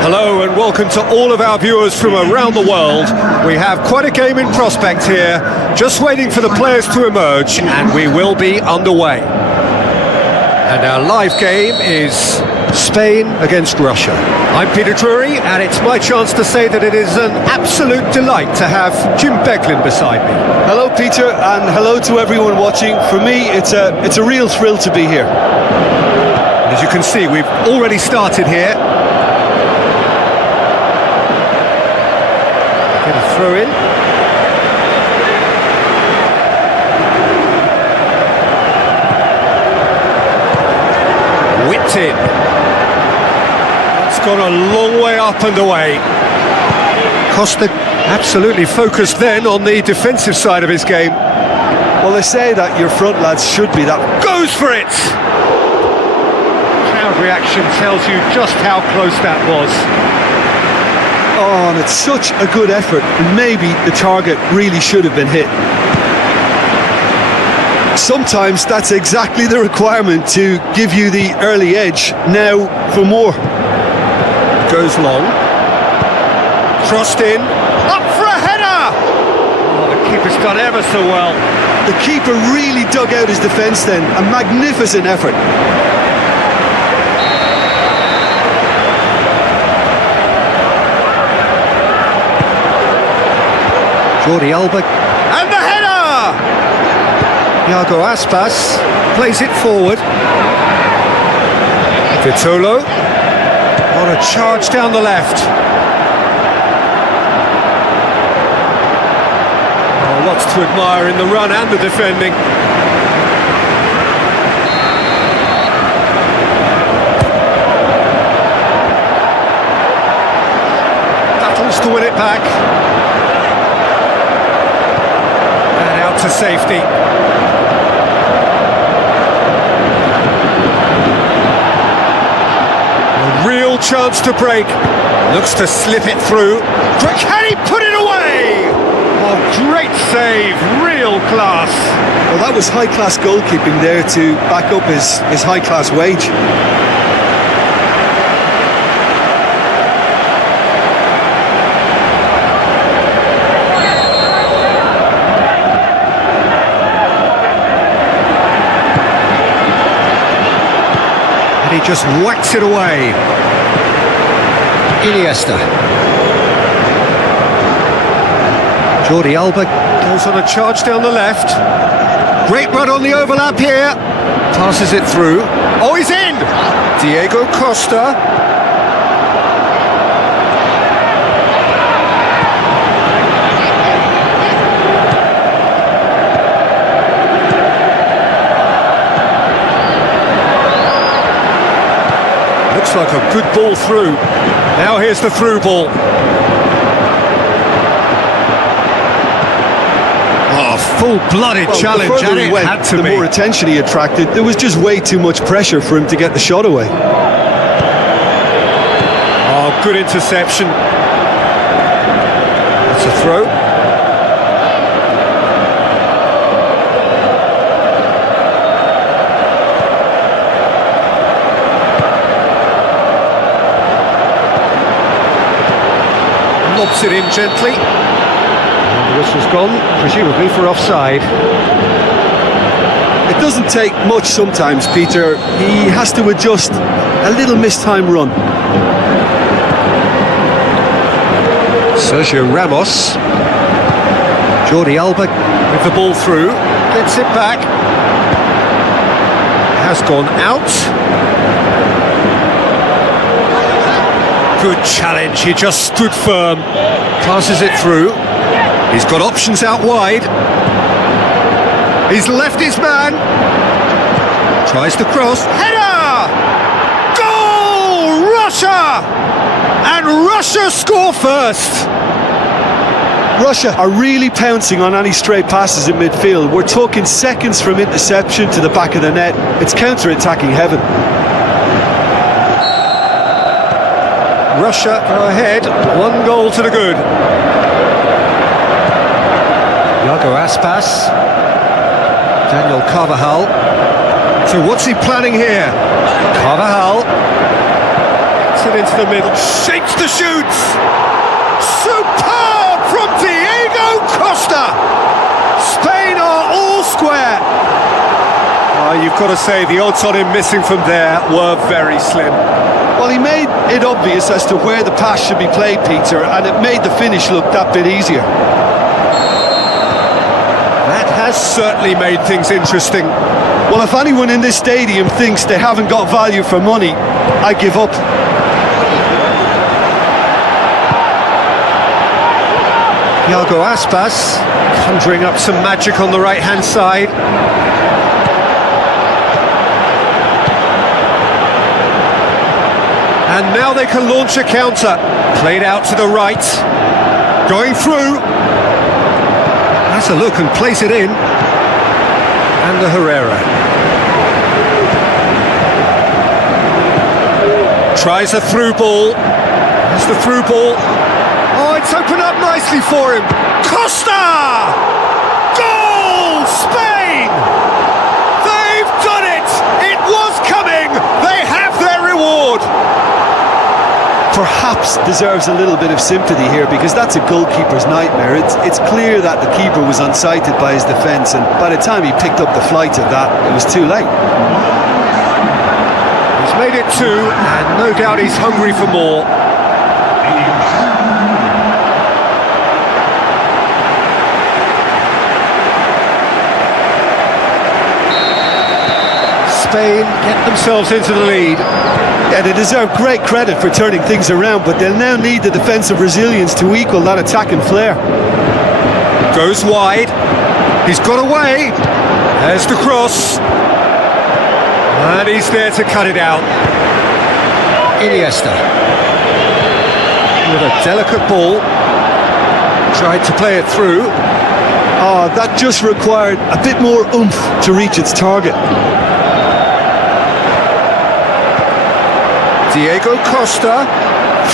Hello and welcome to all of our viewers from around the world. We have quite a game in prospect here, just waiting for the players to emerge, and we will be underway. And our live game is Spain against Russia. I'm Peter Drury, and it's my chance to say that it is an absolute delight to have Jim Beglin beside me. Hello Peter, and hello to everyone watching. For me, it's a real thrill to be here. As you can see, we've already started here. Get a throw in. Whipped in. It's gone a long way up and away. Costa absolutely focused then on the defensive side of his game. Well, they say that your front lads should be that. Goes for it! Crowd reaction tells you just how close that was. Oh, and it's such a good effort, and maybe the target really should have been hit. Sometimes that's exactly the requirement to give you the early edge. Now for more. Goes long. Crossed in. Up for a header! Oh, the keeper's done ever so well. The keeper really dug out his defence then. A magnificent effort. Jordi Alba, and the header! Iago Aspas plays it forward. Vitolo on a charge down the left. Oh, lots to admire in the run and the defending. Battles to win it back. To safety. A real chance to break. Looks to slip it through. Can he put it away? Oh, great save, real class. Well, that was high-class goalkeeping there to back up his high-class wage. He just whacks it away. Iniesta. Jordi Alba goes on a charge down the left. Great run on the overlap here. Passes it through. Oh, he's in! Diego Costa. Looks like a good ball through. Now here's the through ball. Oh, full-blooded challenge, and it had to be. The more attention he attracted, there was just way too much pressure for him to get the shot away. Oh, good interception. That's a throw. Lobs it in gently, and the whistle's gone, presumably for offside. It doesn't take much sometimes, Peter. He has to adjust a little mistimed run. Sergio Ramos. Jordi Alba with the ball through, gets it back. Has gone out. Good challenge, he just stood firm. Passes it through. He's got options out wide. He's left his man. Tries to cross. Header! Goal! Russia! And Russia score first. Russia are really pouncing on any stray passes in midfield. We're talking seconds from interception to the back of the net. It's counter-attacking heaven. Russia go ahead, 1 goal to the good. Iago Aspas. Daniel Carvajal. So what's he planning here? Carvajal. Flicks it into the middle, shapes the shoots! Superb from Diego Costa! Spain are all square! You've got to say the odds on him missing from there were very slim. Well, he made it obvious as to where the pass should be played, Peter, and it made the finish look that bit easier. That has certainly made things interesting. Well, if anyone in this stadium thinks they haven't got value for money, I give up. Iago Aspas conjuring up some magic on the right-hand side. And now they can launch a counter. Played out to the right. Going through. Has a look and plays it in. And the Herrera. Tries a through ball. There's the through ball. Oh, it's opened up nicely for him. Costa! Goal! Spain! They've done it! It was coming! They have their reward! Perhaps deserves a little bit of sympathy here, because that's a goalkeeper's nightmare. It's clear that the keeper was unsighted by his defence, and by the time he picked up the flight of that, it was too late. He's made it 2, and no doubt he's hungry for more. Spain get themselves into the lead. Yeah, they deserve great credit for turning things around, but they'll now need the defensive resilience to equal that attacking flair. Goes wide. He's got away. There's the cross. And he's there to cut it out. Iniesta. With a delicate ball. Tried to play it through. Oh, that just required a bit more oomph to reach its target. Diego Costa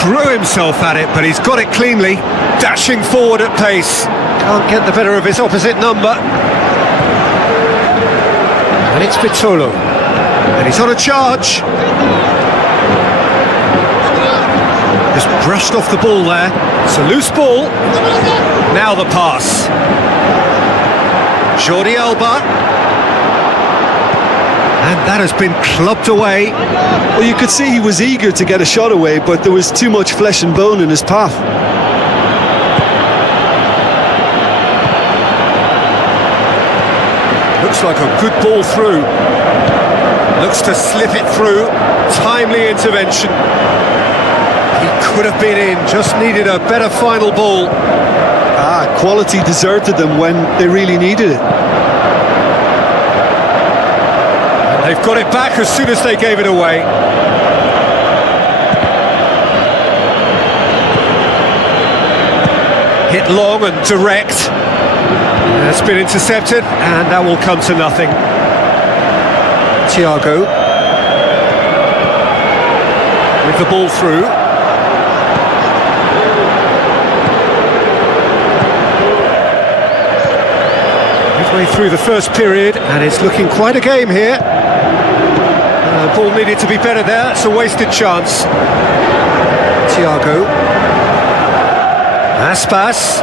threw himself at it, but he's got it cleanly, dashing forward at pace. Can't get the better of his opposite number. And it's Vitolo. And he's on a charge. Just brushed off the ball there. It's a loose ball. Now the pass. Jordi Alba. And that has been clubbed away. Well, you could see he was eager to get a shot away, but there was too much flesh and bone in his path. Looks like a good ball through. Looks to slip it through. Timely intervention. He could have been in, just needed a better final ball. Quality deserted them when they really needed it. They've got it back as soon as they gave it away. Hit long and direct. That's been intercepted, and that will come to nothing. Thiago with the ball through. Midway through the first period, and it's looking quite a game here. The ball needed to be better there. It's a wasted chance. Thiago. Aspas.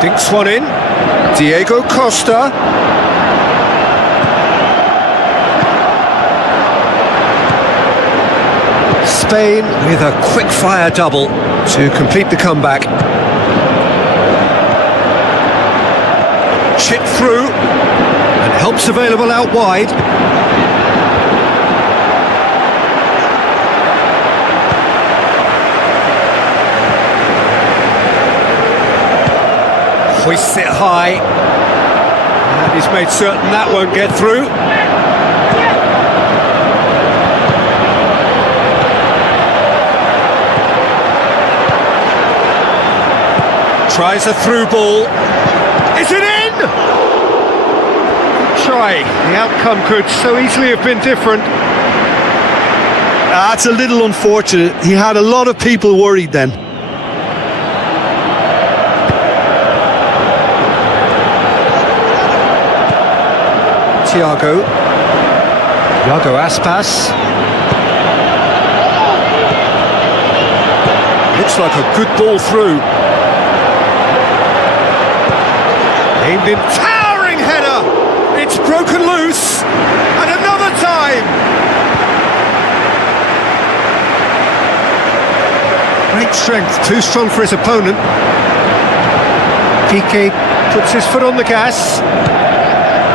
Dinks one in. Diego Costa. Spain with a quick-fire double to complete the comeback. Chip through, and help's available out wide. Hoists it high, and he's made certain that won't get through. Tries a through ball. Is it in? Try. The outcome could so easily have been different. That's a little unfortunate. He had a lot of people worried then. Thiago. Iago Aspas. Looks like a good ball through. Aimed in, towering header! It's broken loose, and another time! Great strength, too strong for his opponent. Piqué puts his foot on the gas.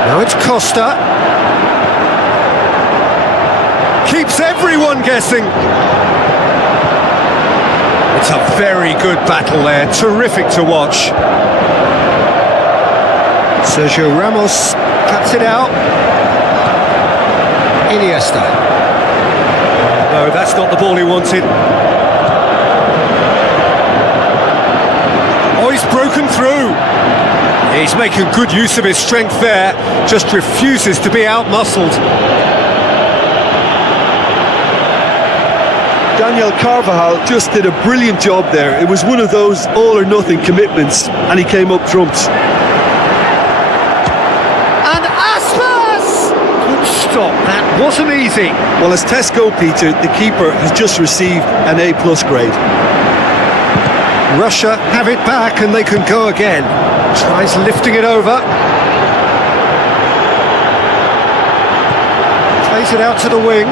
Now it's Costa. Keeps everyone guessing. It's a very good battle there, terrific to watch. Sergio Ramos cuts it out. Iniesta. No, that's not the ball he wanted. Oh, he's broken through. He's making good use of his strength there, just refuses to be out-muscled. Daniel Carvajal just did a brilliant job there. It was one of those all-or-nothing commitments, and he came up trumps. And Aspas! Good stop, that wasn't easy. Well, as tests go, Peter, the keeper has just received an A+ grade. Russia have it back and they can go again. Tries lifting it over. Plays it out to the wing.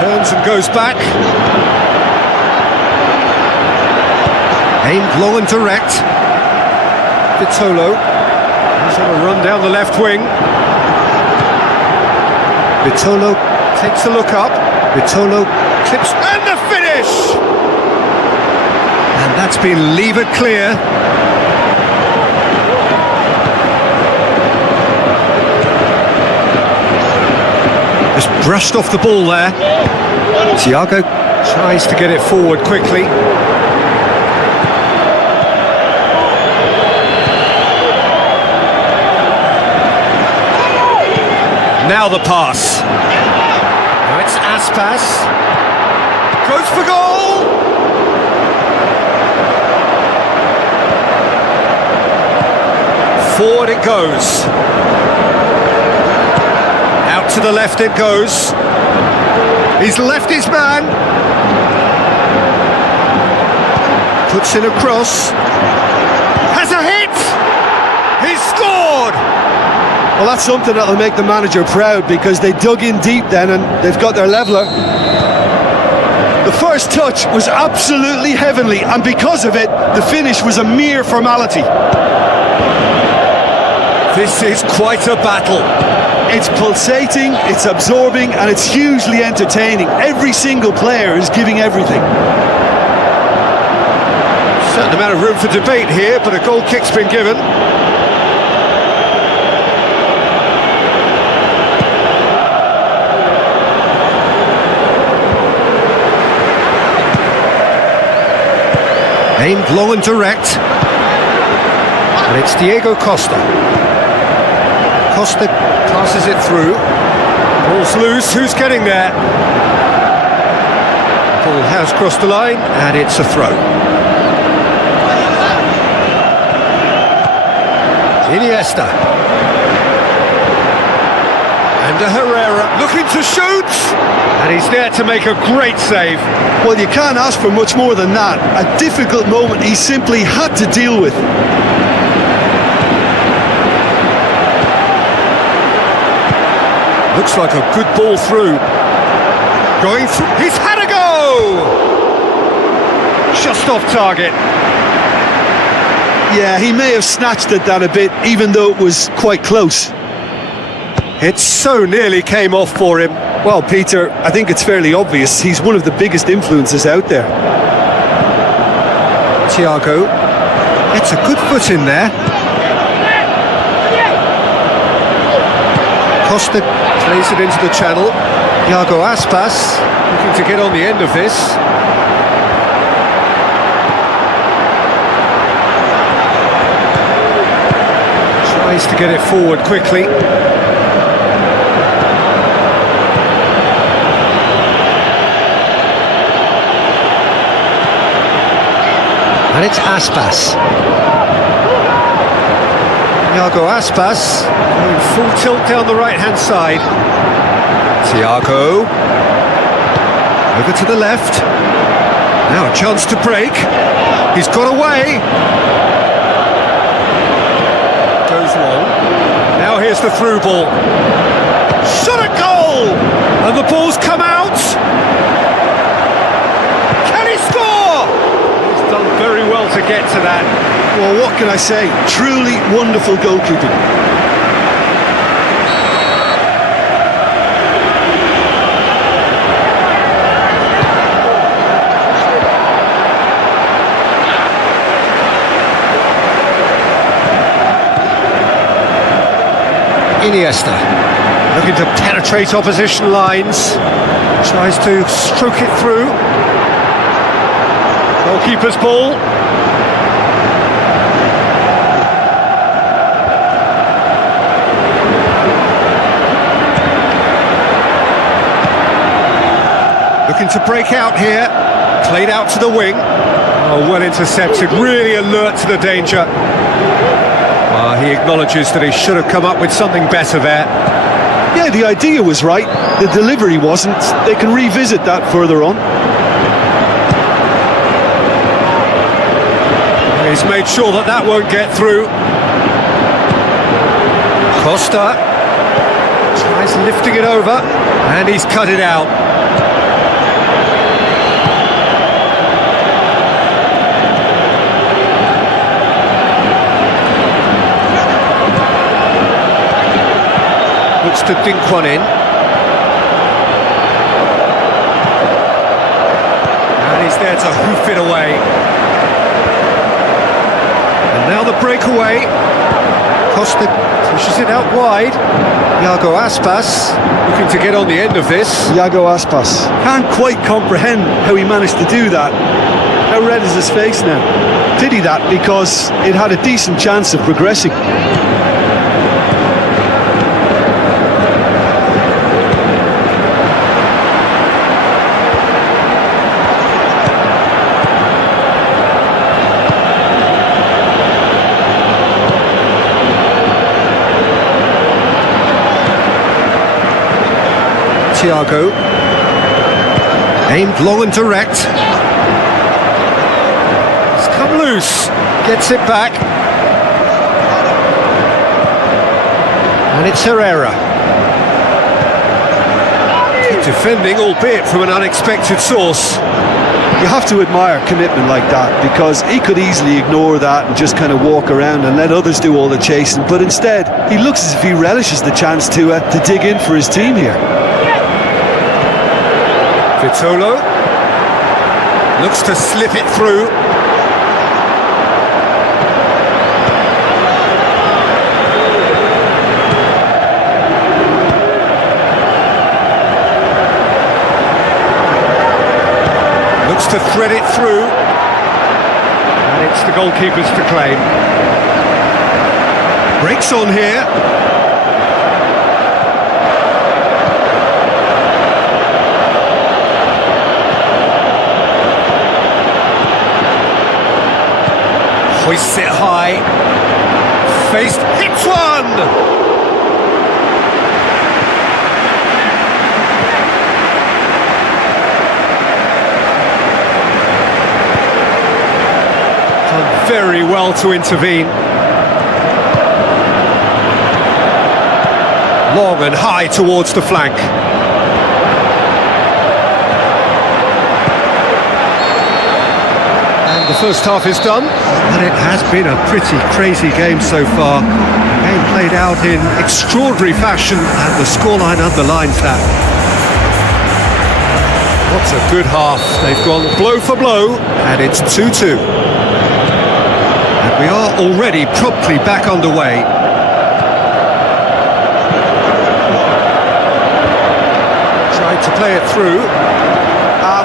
Turns and goes back. Aimed long and direct. Vitolo. He's on a run down the left wing. Vitolo takes a look up. Vitolo clips and the finish! And that's been levered clear. Just brushed off the ball there. Thiago tries to get it forward quickly. Now the pass. Now it's Aspas. Goes for goal! Forward it goes. Out to the left it goes. He's left his man. Puts in a cross. Has a hit! He's scored! Well, that's something that'll make the manager proud, because they dug in deep then and they've got their leveller. The first touch was absolutely heavenly, and because of it, the finish was a mere formality. This is quite a battle. It's pulsating, it's absorbing, and it's hugely entertaining. Every single player is giving everything. Certain amount of room for debate here, but a goal kick's been given. Aimed long and direct. And it's Diego Costa. Costa passes it through. Ball's loose, who's getting there? Ball has crossed the line, and it's a throw. Iniesta. And Herrera looking to shoot! And he's there to make a great save. Well, you can't ask for much more than that. A difficult moment he simply had to deal with. Looks like a good ball through. Going through. He's had a go! Just off target. Yeah, he may have snatched at that a bit, even though it was quite close. It so nearly came off for him. Well, Peter, I think it's fairly obvious. He's one of the biggest influences out there. Thiago gets a good foot in there. Costa plays it into the channel. Thiago Aspas looking to get on the end of this. Tries to get it forward quickly. And it's Aspas. Thiago Aspas going full tilt down the right-hand side. Thiago over to the left. Now a chance to break. He's got away. Goes long. Now here's the through ball. Shot at goal! And the ball's come out. Can he score? He's done very well to get to that. Well, what can I say? Truly wonderful goalkeeping. Iniesta, looking to penetrate opposition lines, tries to stroke it through. Goalkeeper's ball. Looking to break out here, played out to the wing. Oh, well intercepted, really alert to the danger. He acknowledges that he should have come up with something better there. Yeah, the idea was right, the delivery wasn't. They can revisit that further on. He's made sure that that won't get through. Costa tries lifting it over, and he's cut it out. Looks to dink one in. And he's there to hoof it away. And now the breakaway. Costa pushes it out wide. Iago Aspas looking to get on the end of this. Iago Aspas. Can't quite comprehend how he managed to do that. How red is his face now? Pity that, because it had a decent chance of progressing. Thiago, aimed long and direct. It's come loose, gets it back. And it's Herrera. Good defending, albeit from an unexpected source. You have to admire commitment like that, because he could easily ignore that and just kind of walk around and let others do all the chasing, but instead he looks as if he relishes the chance to dig in for his team here. Vitolo looks to slip it through. Looks to thread it through. And it's the goalkeepers to claim. Breaks on here. Hoists it high, faced, hits one! Done very well to intervene. Long and high towards the flank. The first half is done, and it has been a pretty crazy game so far. The game played out in extraordinary fashion, and the scoreline underlines that. What a good half. They've gone blow for blow, and it's 2-2. And we are already promptly back underway. Tried to play it through.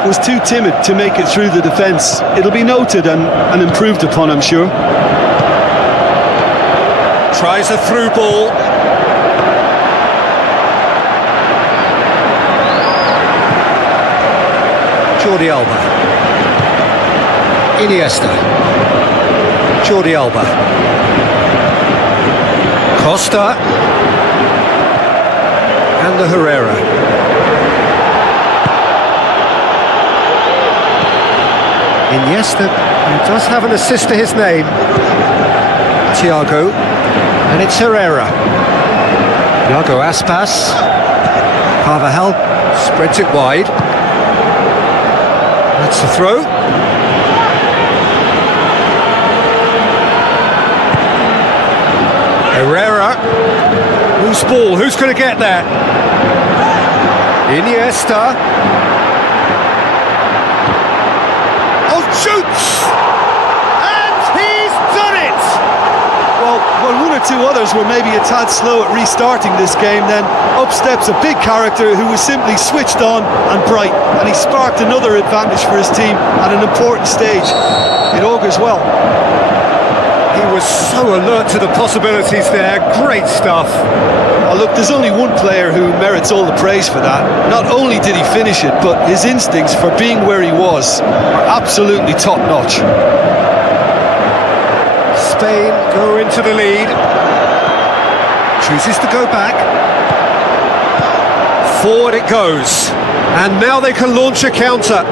Was too timid to make it through the defence. It'll be noted and improved upon, I'm sure. Tries a through ball. Jordi Alba. Iniesta. Jordi Alba. Costa. And the Herrera. Iniesta, who does have an assist to his name. Thiago, and it's Herrera. Iago Aspas. Carvajal spreads it wide. That's the throw. Herrera. Whose ball? Who's going to get there? Iniesta. Oh, shoots! And he's done it! Well, when one or two others were maybe a tad slow at restarting this game, then up steps a big character who was simply switched on and bright, and he sparked another advantage for his team at an important stage. It augurs well. He was so alert to the possibilities there. Great stuff. Oh, look, there's only one player who merits all the praise for that. Not only did he finish it, but his instincts for being where he was are absolutely top-notch. Spain go into the lead. Chooses to go back. Forward it goes. And now they can launch a counter.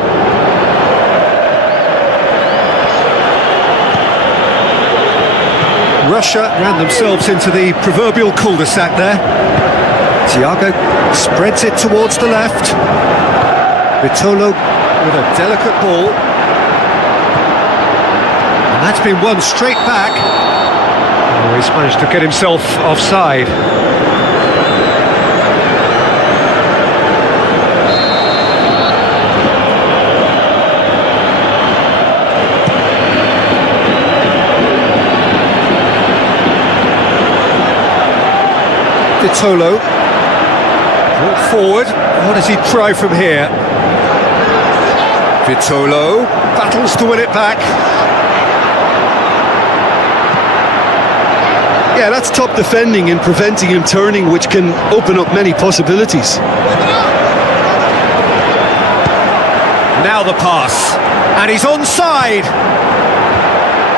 Russia ran themselves into the proverbial cul-de-sac there. Thiago spreads it towards the left. Vitolo with a delicate ball. And that's been won straight back. Oh, he's managed to get himself offside. Vitolo brought forward. What does he try from here? Vitolo battles to win it back. Yeah, that's top defending and preventing him turning, which can open up many possibilities. Now the pass, and he's onside.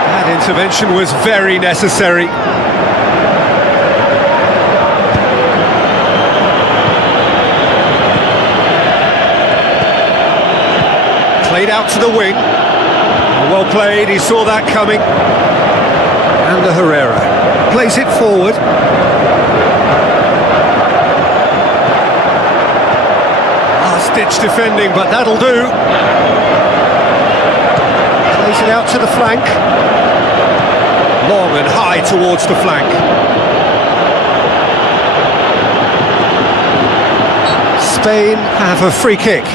That intervention was very necessary. Played out to the wing. Well played, he saw that coming. And the Herrera plays it forward. Last-ditch defending, but that'll do. Plays it out to the flank. Long and high towards the flank. Spain have a free kick.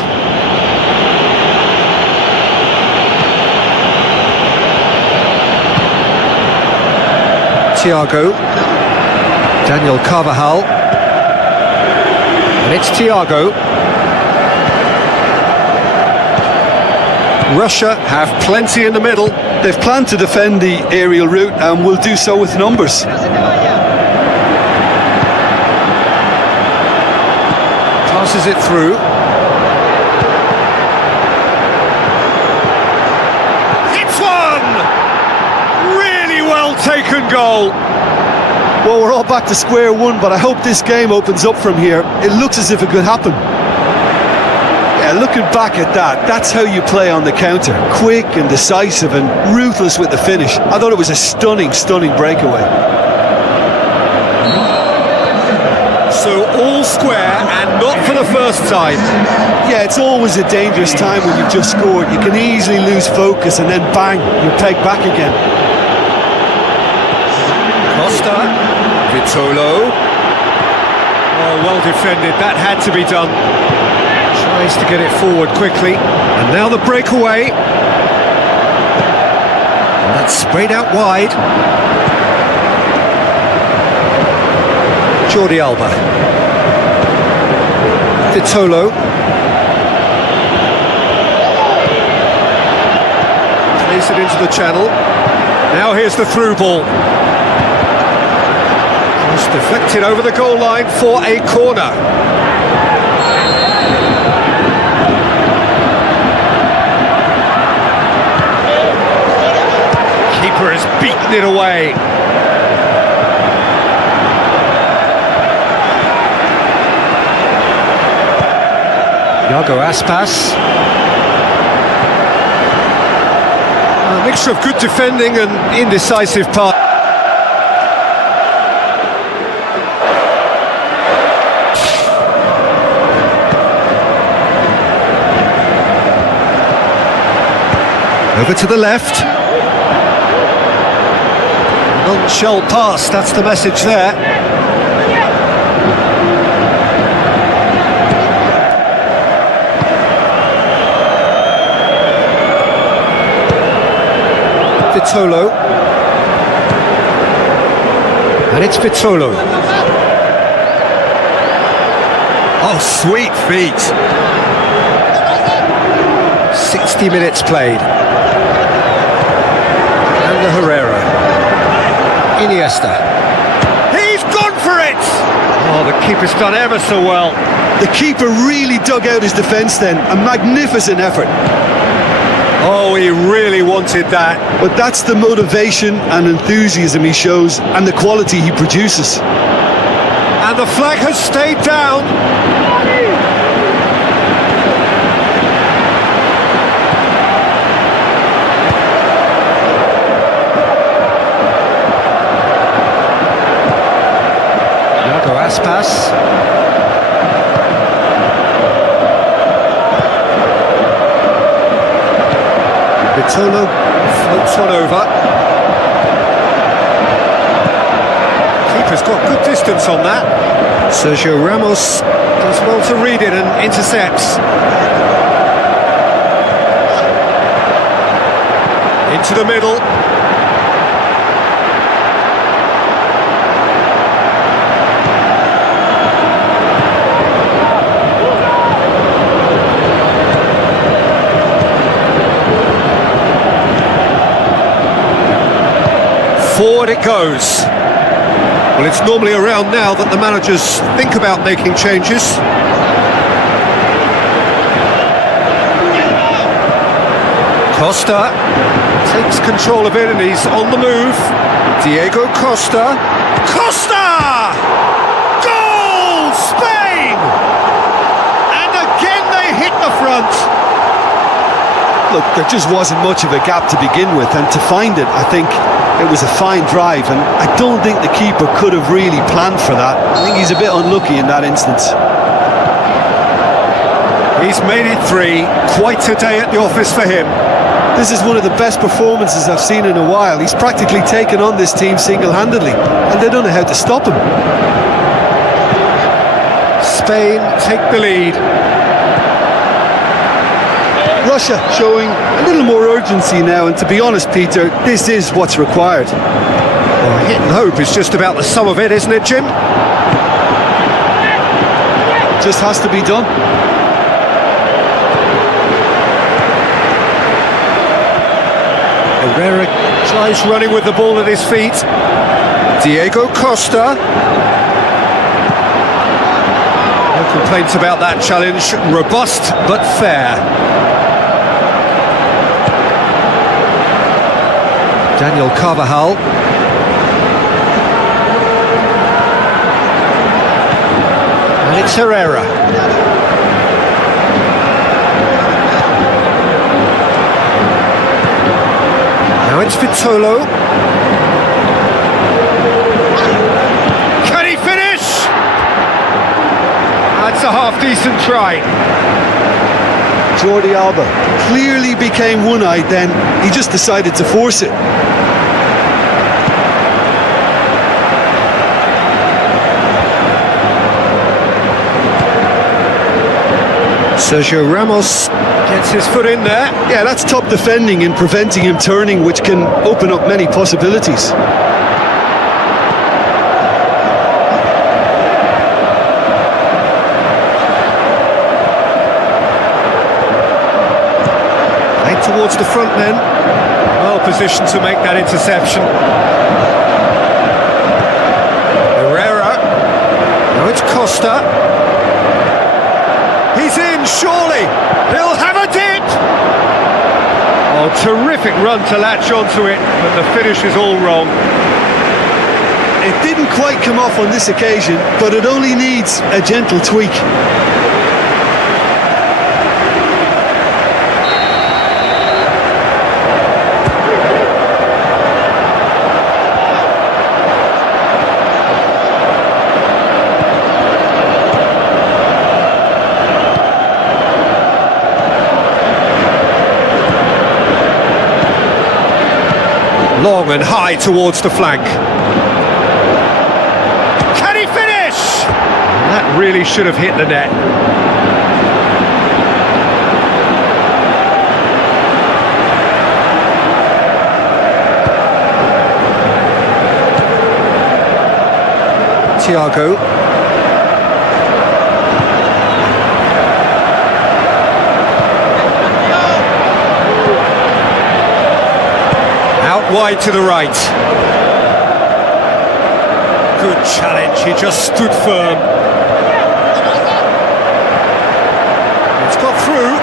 Thiago, Daniel Carvajal, and it's Thiago. Russia have plenty in the middle. They've planned to defend the aerial route and will do so with numbers. Passes it through. Taken goal. Well, we're all back to square one, but I hope this game opens up from here. It looks as if it could happen. Yeah, looking back at that, that's how you play on the counter. Quick and decisive and ruthless with the finish. I thought it was a stunning, stunning breakaway. So all square and not for the first time. Yeah, it's always a dangerous time when you've just scored. You can easily lose focus and then bang, you're pegged back again. Costa, Vitolo. Oh, well defended, that had to be done. Tries to get it forward quickly. And now the breakaway. And that's sprayed out wide. Jordi Alba. Vitolo. Plays it into the channel. Now here's the through ball. It's deflected over the goal line for a corner. Keeper has beaten it away. Iago Aspas. Mixture of good defending and indecisive pass. Over to the left. Non-shell pass, that's the message there. Vitolo. And it's Vitolo. Oh, sweet feet. 60 minutes played. And the Herrera. Iniesta. He's gone for it! Oh, the keeper's done ever so well. The keeper really dug out his defence then. A magnificent effort. Oh, he really wanted that. But that's the motivation and enthusiasm he shows and the quality he produces. And the flag has stayed down. Iago Aspas. Vitolo floats one over. Keeper's got good distance on that. Sergio Ramos does well to read it and intercepts. Into the middle. Forward it goes. Well, it's normally around now that the managers think about making changes. Costa takes control of it and he's on the move. Diego Costa. Costa! Goal! Spain! And again they hit the front. Look, there just wasn't much of a gap to begin with, and to find it, I think it was a fine drive, and I don't think the keeper could have really planned for that. I think he's a bit unlucky in that instance. He's made it 3. Quite a day at the office for him. This is one of the best performances I've seen in a while. He's practically taken on this team single-handedly, and they don't know how to stop him. Spain take the lead. Russia showing a little more urgency now, and to be honest, Peter, this is what's required. Well, hit and hope is just about the sum of it, isn't it, Jim? Just has to be done. Herrera tries running with the ball at his feet. Diego Costa. No complaints about that challenge. Robust but fair. Daniel Carvajal. And it's Herrera. Now it's Vitolo. Can he finish? That's a half-decent try. Jordi Alba clearly became one-eyed then. He just decided to force it. Sergio Ramos gets his foot in there. Yeah, that's top defending and preventing him turning, which can open up many possibilities. Played towards the front men. Well positioned to make that interception. Herrera. Now it's Costa. He's in, surely. He'll have a dip. Oh, terrific run to latch onto it, but the finish is all wrong. It didn't quite come off on this occasion, but it only needs a gentle tweak. Long and high towards the flank. Can he finish? That really should have hit the net. Thiago. Out wide to the right. Good challenge, he just stood firm. It's got through.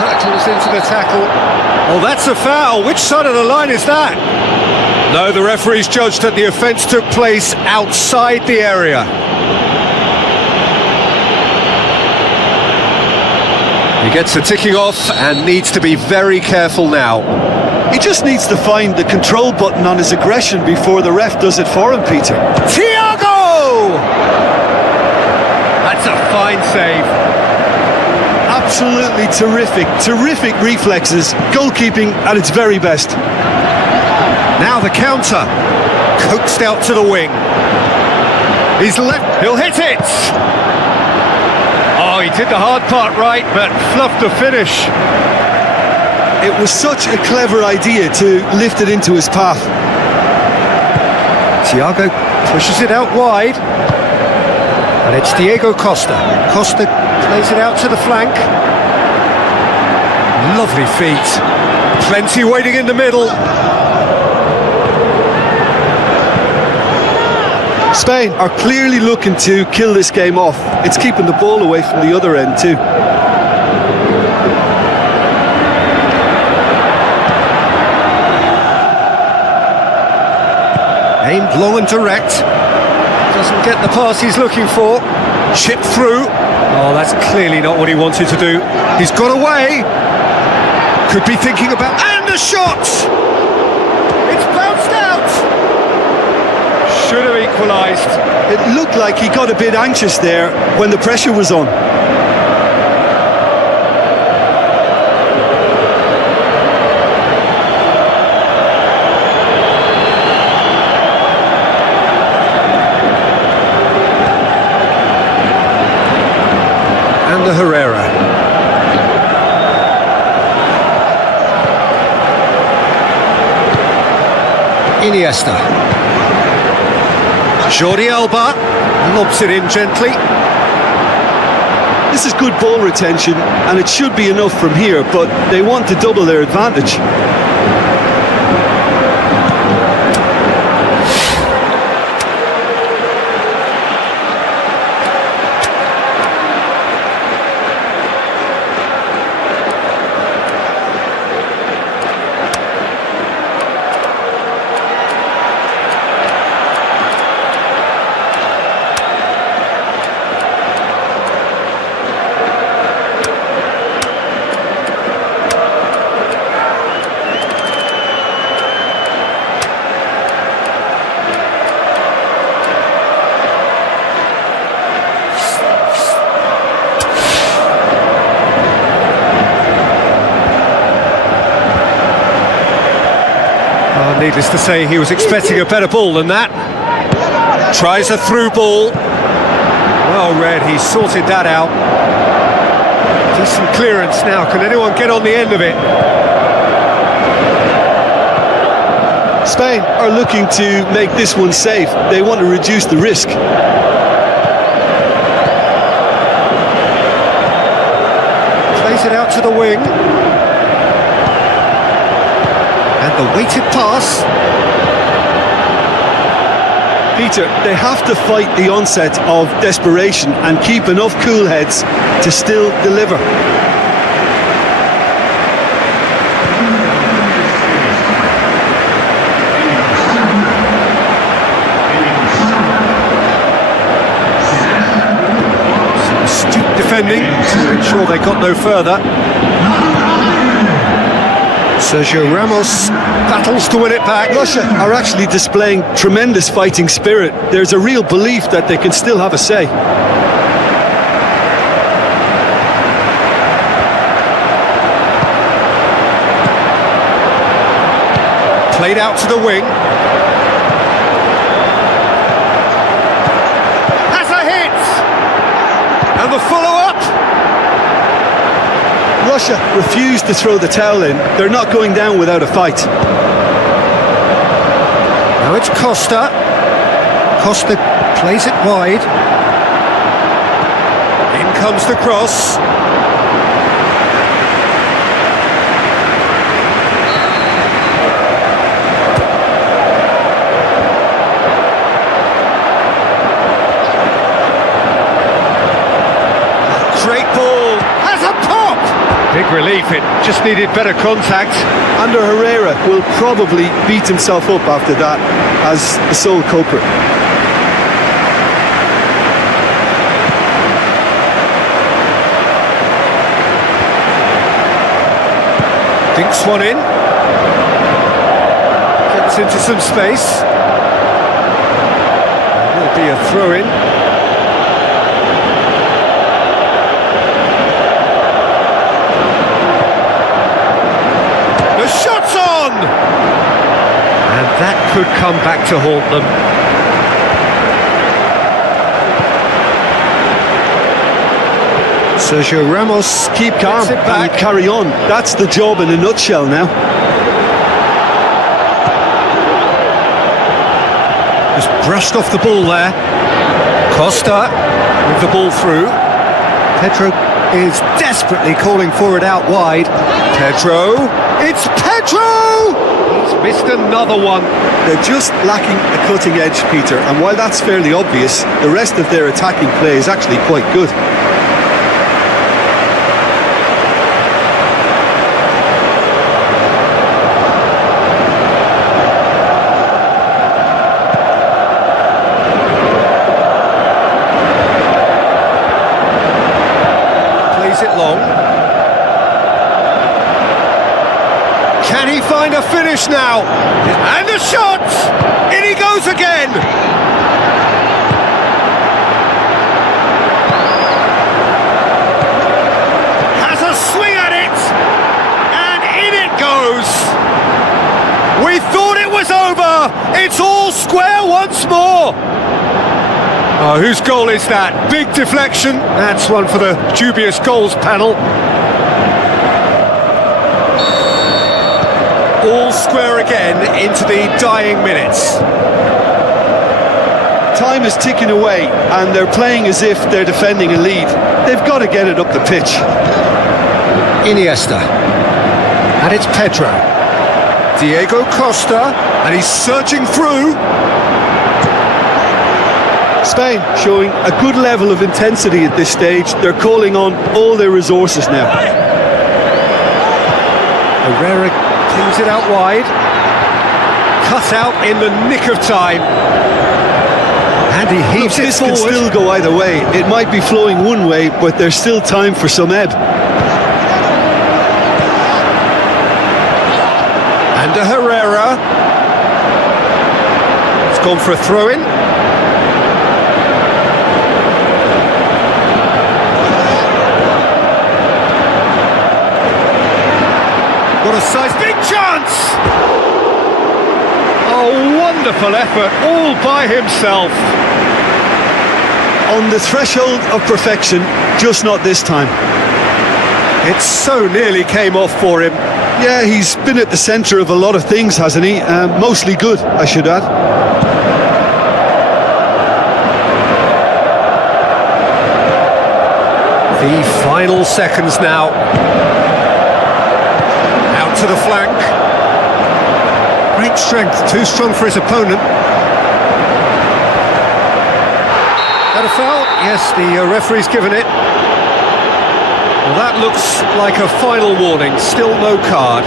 Hurtles into the tackle. Oh, that's a foul. Which side of the line is that? No, the referee's judged that the offence took place outside the area. He gets the ticking off and needs to be very careful now. He just needs to find the control button on his aggression before the ref does it for him, Peter. Thiago! That's a fine save. Absolutely terrific reflexes, goalkeeping at its very best. Now the counter, coaxed out to the wing. He's left, he'll hit it! Oh, he did the hard part right, but fluffed the finish. It was such a clever idea to lift it into his path. Thiago pushes it out wide. And it's Diego Costa. Costa plays it out to the flank. Lovely feet. Plenty waiting in the middle. Spain are clearly looking to kill this game off. It's keeping the ball away from the other end too. Aimed long and direct. Doesn't get the pass he's looking for. Chipped through. Oh, that's clearly not what he wanted to do. He's got away. Could be thinking about... And the shot! It's bounced out! Should have equalised. It looked like he got a bit anxious there when the pressure was on. And the Herrera. Iniesta. Jordi Alba lobs it in gently. This is good ball retention and it should be enough from here, but they want to double their advantage. Needless to say, he was expecting a better ball than that. Tries a through ball. Well read, he sorted that out. Decent clearance now. Can anyone get on the end of it? Spain are looking to make this one safe. They want to reduce the risk. Plays it out to the wing. And the weighted pass. Peter, they have to fight the onset of desperation and keep enough cool heads to still deliver. Some astute defending to ensure they got no further. Sergio Ramos battles to win it back. Russia are actually displaying tremendous fighting spirit. There's a real belief that they can still have a say. Played out to the wing. Has a hit! And the follow-up! Russia refused to throw the towel in. They're not going down without a fight. Now it's Costa. Costa plays it wide. In comes the cross. Great ball. Has a pop! Big relief, it just needed better contact. Ander Herrera will probably beat himself up after that as the sole culprit. Dinks one in. Gets into some space. Will be a throw-in. The shot's on! And that could come back to haunt them. Sergio Ramos, keep calm Gets it back. and carry on. That's the job in a nutshell now. Just brushed off the ball there. Costa with the ball through. Pedro is desperately calling for it out wide. Pedro, it's Pedro! He's missed another one. They're just lacking a cutting edge, Peter, and while that's fairly obvious, the rest of their attacking play is actually quite good. It long. Can he find a finish now? And the shot! In he goes again! Has a swing at it! And in it goes! We thought it was over! It's all square once more! Oh, whose goal is that? Big deflection. That's one for the dubious goals panel. All square again into the dying minutes. Time is ticking away and they're playing as if they're defending a lead. They've got to get it up the pitch. Iniesta. And it's Pedro. Diego Costa. And he's surging through. Spain showing a good level of intensity at this stage. They're calling on all their resources now. Herrera cleans it out wide. Cut out in the nick of time. And he heaves it This forward. can still go either way. It might be flowing one way, but there's still time for some ebb. And a Herrera. It's gone for a throw-in. What a size, big chance! Oh, wonderful effort, all by himself. On the threshold of perfection, just not this time. It so nearly came off for him. Yeah, he's been at the centre of a lot of things, hasn't he? Mostly good, I should add. The final seconds now. To the flank. Great strength, too strong for his opponent. That a foul? Yes, the referee's given it. Well, that looks like a final warning, still no card.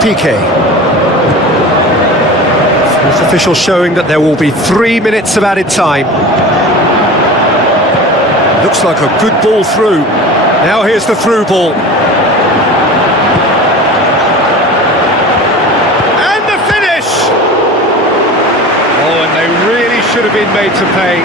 PK. Fourth official showing that there will be 3 minutes of added time. Looks like a good ball through. Now here's the through ball. And the finish! Oh, and they really should have been made to pay.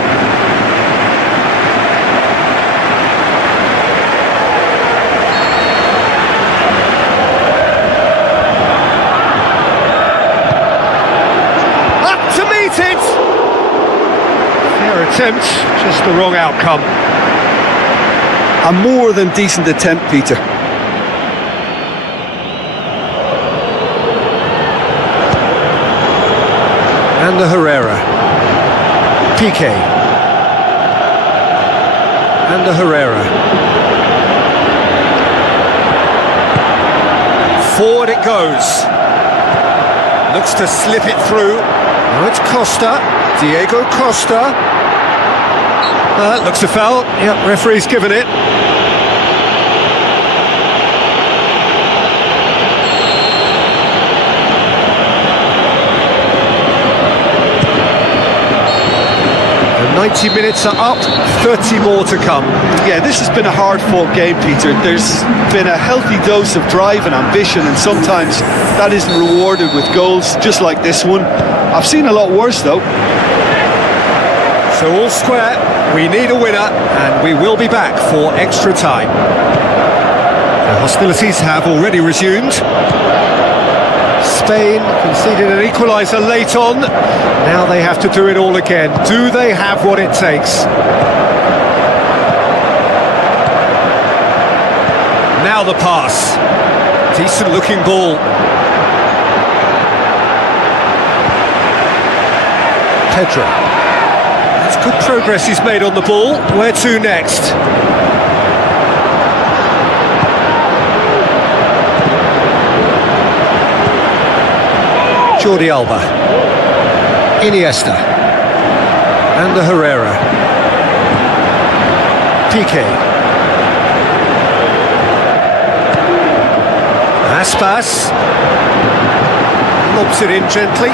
attempt, just the wrong outcome. A more than decent attempt, Peter. And the Herrera. Piqué. And the Herrera. Forward it goes. Looks to slip it through. Now it's Costa. Diego Costa. Looks a foul. Yep, referee's given it. The 90 minutes are up, 30 more to come. Yeah, this has been a hard-fought game, Peter. There's been a healthy dose of drive and ambition, and sometimes that isn't rewarded with goals, just like this one. I've seen a lot worse, though. So all square, we need a winner, and we will be back for extra time. The hostilities have already resumed. Spain conceded an equaliser late on. Now they have to do it all again. Do they have what it takes? Now the pass. Decent looking ball. Pedro. That's good progress he's made on the ball. Where to next? Jordi Alba. Iniesta. And the Herrera. Piqué. Aspas. Lobs it in gently.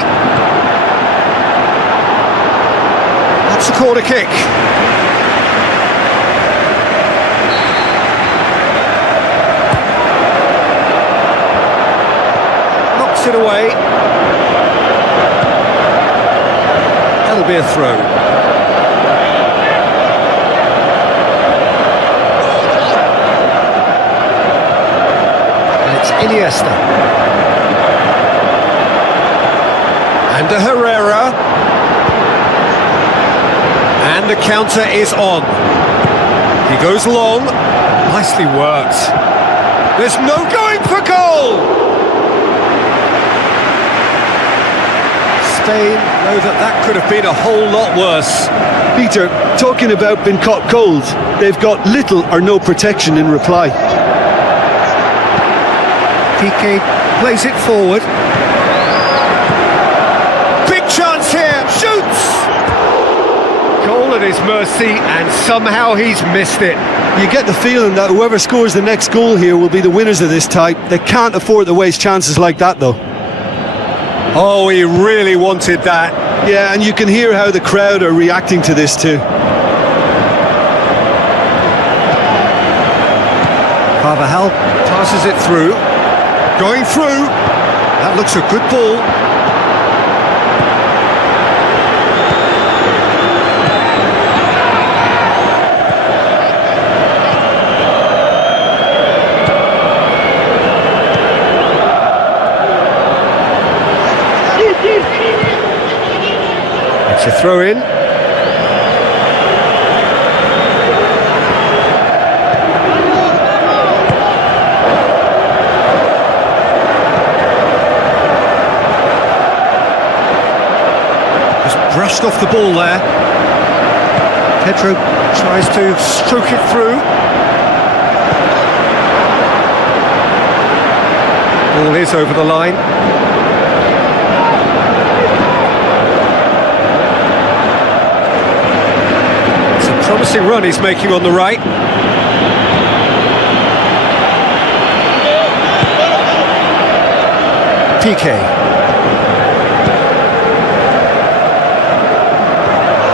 That's a corner kick. Knocks it away. That'll be a throw. And it's Iniesta. And the Herrera. And the counter is on. He goes long. Nicely worked. There's no going for goal! Spain know that could have been a whole lot worse. Peter, talking about being caught cold, they've got little or no protection in reply. Piqué plays it forward. Big chance here, shoots! Goal at his mercy, and somehow he's missed it. You get the feeling that whoever scores the next goal here will be the winners of this tie. They can't afford to waste chances like that, though. Oh, he really wanted that. Yeah, and you can hear how the crowd are reacting to this too. Carvajal passes it through. Going through. That looks a good ball. It's a throw in. Just brushed off the ball there. Pedro tries to stroke it through. Ball is over the line. Promising run he's making on the right. Piqué.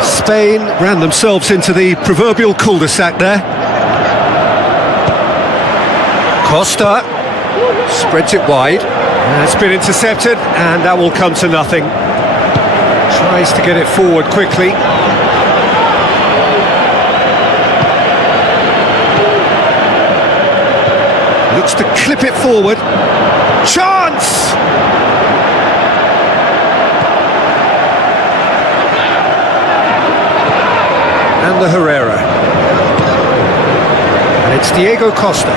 Spain ran themselves into the proverbial cul-de-sac there. Costa spreads it wide. It's been intercepted, and that will come to nothing. Tries to get it forward quickly. Looks to clip it forward. Chance! And the Herrera. And it's Diego Costa.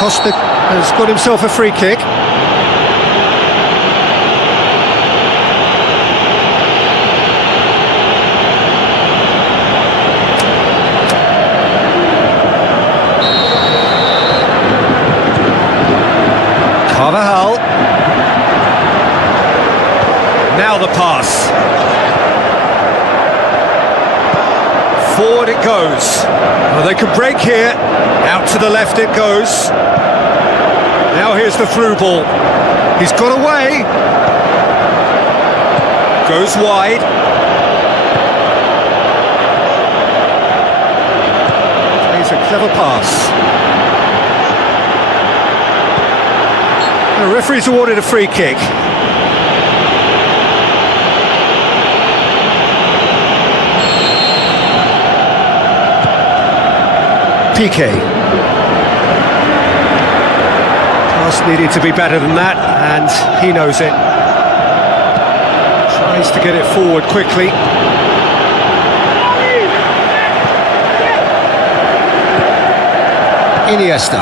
Costa has got himself a free kick. Carvajal. Now the pass. Forward it goes. Well, they can break here. Out to the left it goes. Now here's the through ball. He's got away. Goes wide. Plays a clever pass. The referee's awarded a free kick. PK. Pass needed to be better than that, and he knows it. Tries to get it forward quickly. Iniesta.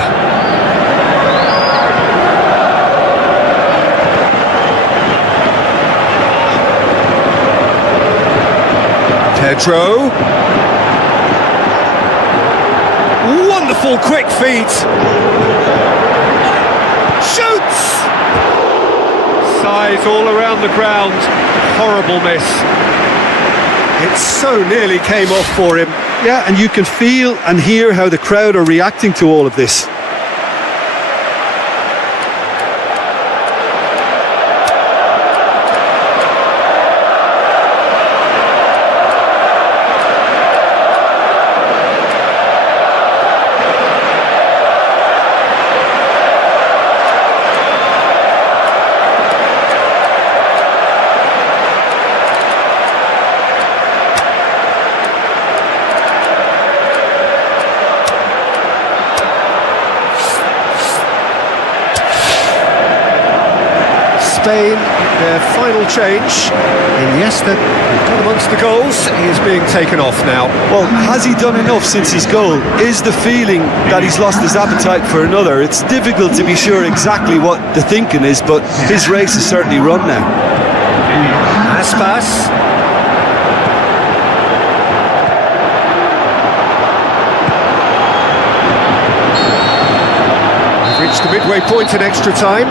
Pedro. Wonderful quick feet. Shoots! Size all around the ground. Horrible miss. It so nearly came off for him. Yeah, and you can feel and hear how the crowd are reacting to all of this. Spain, their final change. Iniesta, got amongst the goals, he is being taken off now. Well, has he done enough since his goal? Is the feeling that he's lost his appetite for another? It's difficult to be sure exactly what the thinking is, but his race is certainly run now. Aspas. We've reached the midway point in extra time.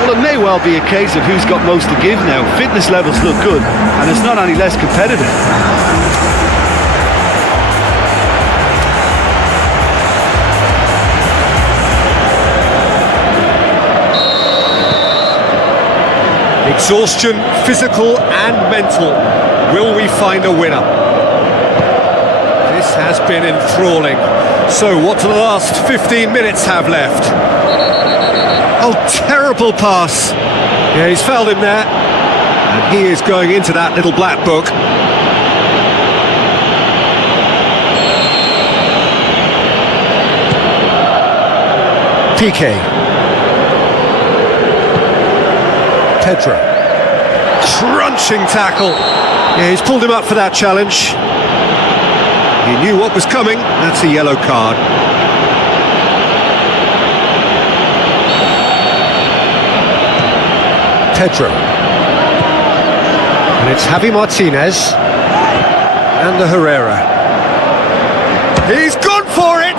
Well, it may well be a case of who's got most to give now. Fitness levels look good, and it's not any less competitive. Exhaustion, physical and mental. Will we find a winner? This has been enthralling. So what do the last 15 minutes have left? Oh, terrible pass. Yeah, he's fouled him there. And he is going into that little black book. PK. Pedro. Crunching tackle. Yeah, he's pulled him up for that challenge. He knew what was coming. That's a yellow card. Pedro. And it's Javi Martinez. And the Herrera. He's gone for it!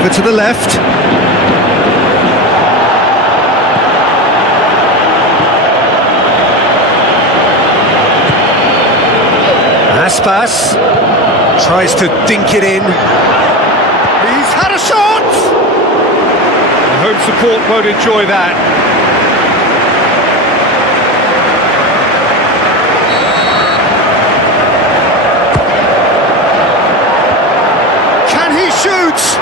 Over to the left. Aspas tries to dink it in. He's had a shot! The home support won't enjoy that. Can he shoot?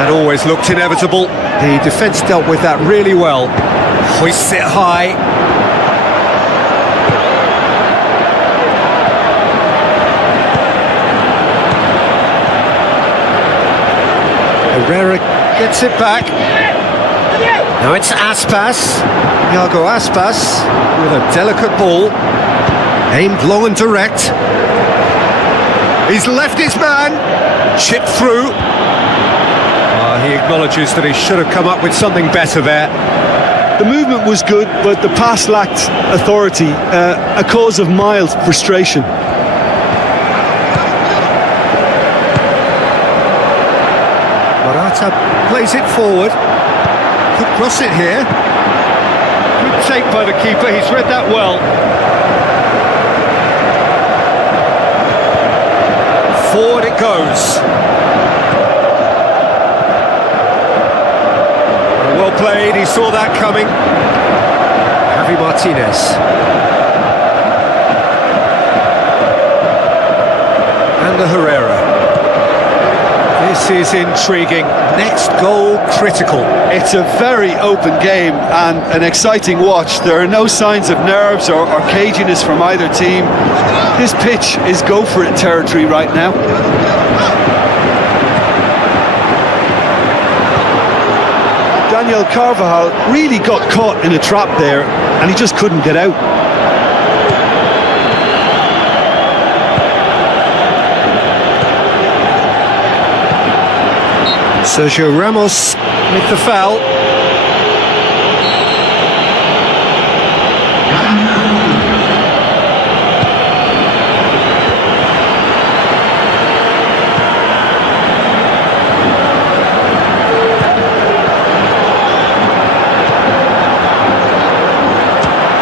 That always looked inevitable. The defence dealt with that really well. Hoists it high. Herrera gets it back. Now it's Aspas. Iago Aspas with a delicate ball. Aimed long and direct. He's left his man. Chipped through. He acknowledges that he should have come up with something better there. The movement was good, but the pass lacked authority, a cause of mild frustration. Morata plays it forward. Could cross it here. Good take by the keeper, he's read that well. Forward it goes. Well played, he saw that coming. Javi Martinez. And the Herrera. This is intriguing. Next goal critical. It's a very open game and an exciting watch. There are no signs of nerves or caginess from either team. This pitch is go-for-it territory right now. Daniel Carvajal really got caught in a trap there and he just couldn't get out. Sergio Ramos with the foul.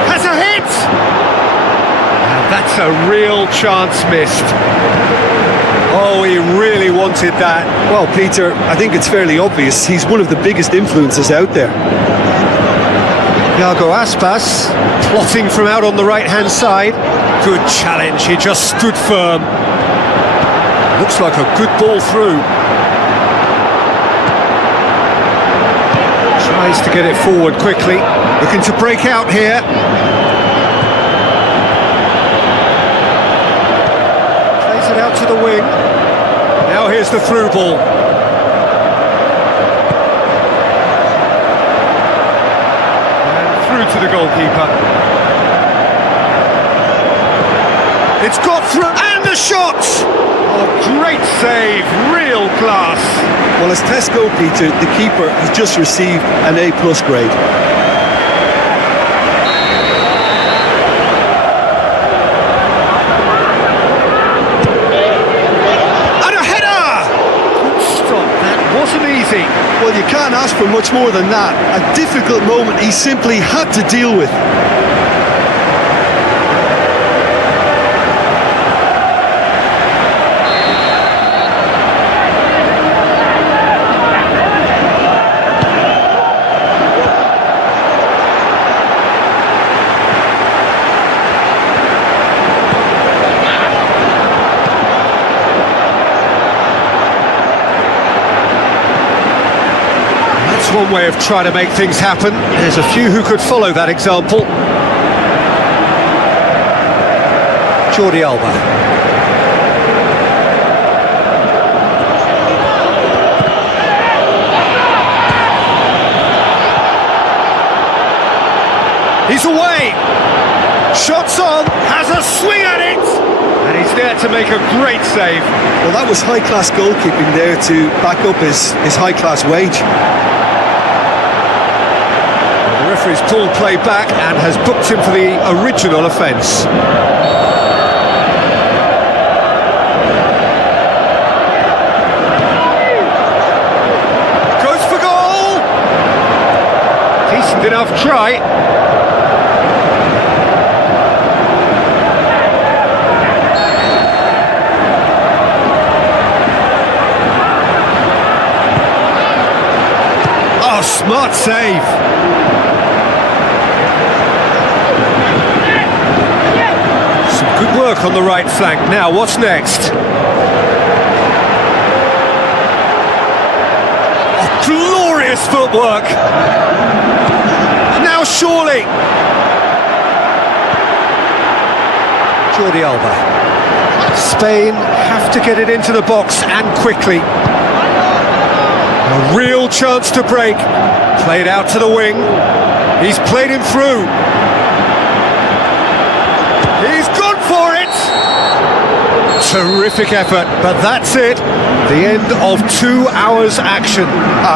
Has a hit! And that's a real chance missed. Oh, he really wanted that. Well, Peter, I think it's fairly obvious. He's one of the biggest influences out there. Iago Aspas plotting from out on the right-hand side. Good challenge, he just stood firm. Looks like a good ball through. Tries to get it forward quickly. Looking to break out here. Plays it out to the wing. Now here's the through ball. And through to the goalkeeper. It's got through, and the shot! Oh, great save, real class. Well, as tests go, Peter, the keeper has just received an A+ grade. Well, you can't ask for much more than that. A difficult moment he simply had to deal with. One way of trying to make things happen. There's a few who could follow that example. Jordi Alba. He's away. Shots on, has a swing at it. And he's there to make a great save. Well, that was high-class goalkeeping there to back up his high-class wage. The referee's pulled play back and has booked him for the original offence. Goes for goal! Decent enough try. Oh, smart save. Good work on the right flank. Now, what's next? glorious footwork. Now surely. Jordi Alba. Spain have to get it into the box and quickly. A real chance to break. Played out to the wing. He's played him through. He's gone for it! Terrific effort, but that's it. The end of 2 hours action.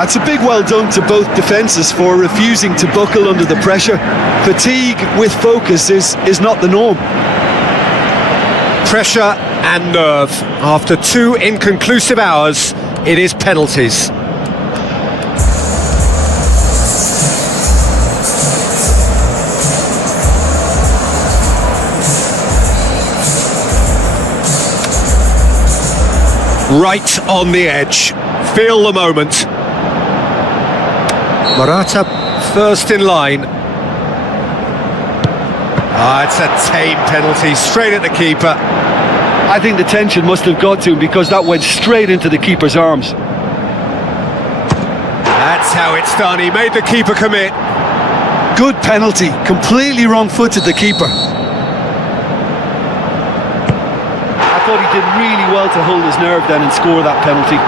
It's a big well done to both defences for refusing to buckle under the pressure. Fatigue with focus is not the norm. Pressure and nerve. After 2 inconclusive hours, it is penalties. Right on the edge. Feel the moment. Morata first in line. It's a tame penalty, straight at the keeper. I think the tension must have got to him because that went straight into the keeper's arms. That's how it's done. He made the keeper commit. Good penalty. Completely wrong-footed the keeper. I thought he did really well to hold his nerve then and score that penalty.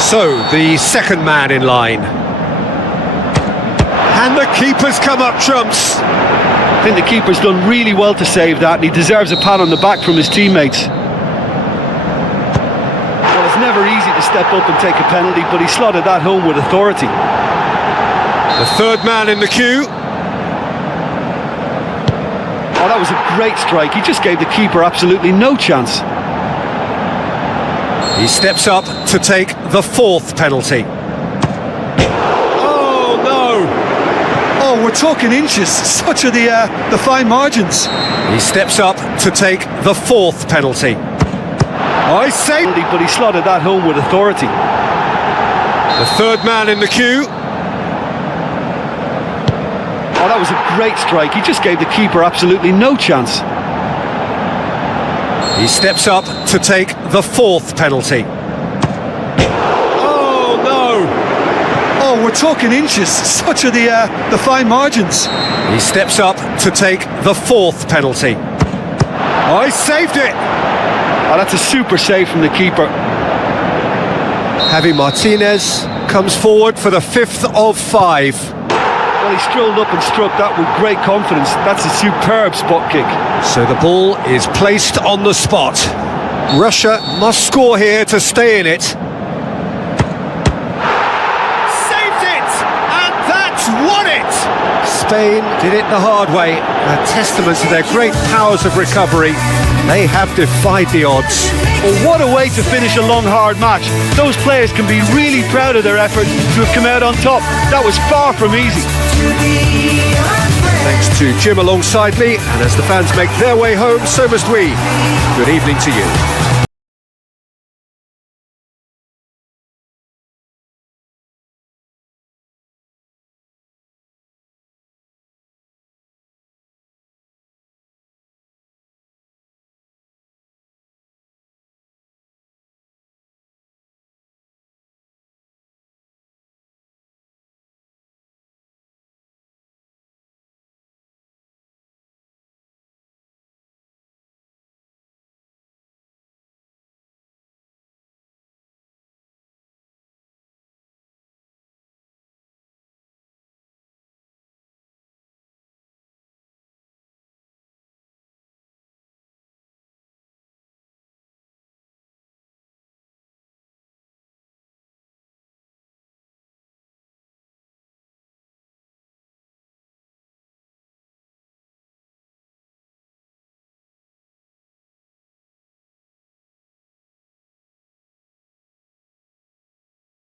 So, the second man in line. And the keeper's come up trumps. I think the keeper's done really well to save that, and he deserves a pat on the back from his teammates. Well, it's never easy to step up and take a penalty, but he slotted that home with authority. The third man in the queue. Oh, that was a great strike. He just gave the keeper absolutely no chance. He steps up to take the fourth penalty. Oh, no! Oh, we're talking inches. Such are the fine margins. He steps up to take the fourth penalty. I say, but he slotted that home with authority. The third man in the queue. Oh, that was a great strike. He just gave the keeper absolutely no chance. He steps up to take the fourth penalty. Oh, no! Oh, we're talking inches. Such are the fine margins. He steps up to take the fourth penalty. I saved it! Oh, that's a super save from the keeper. Javi Martinez comes forward for the 5th of 5. Well, he strolled up and struck that with great confidence. That's a superb spot kick. So the ball is placed on the spot. Russia must score here to stay in it. Saved it! And that's won it! Spain did it the hard way. A testament to their great powers of recovery. They have defied the odds. Well, what a way to finish a long, hard match. Those players can be really proud of their effort to have come out on top. That was far from easy. Thanks to Jim alongside me, and as the fans make their way home, so must we. Good evening to you.